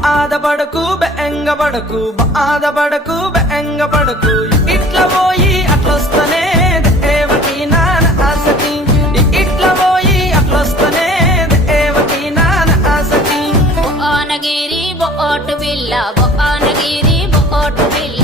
బాధపడకు బెంగపడకు బాధపడకు బెంగపడకు ఇట్లా పోయి అట్లొస్తనే దేవకి నాన్న ఆసకి ఇట్లా పోయి అట్లొస్తనే దేవకి నాన్న ఆసకి భువనగిరి బోటు బిల్ల భువనగిరి బోటు బిల్ల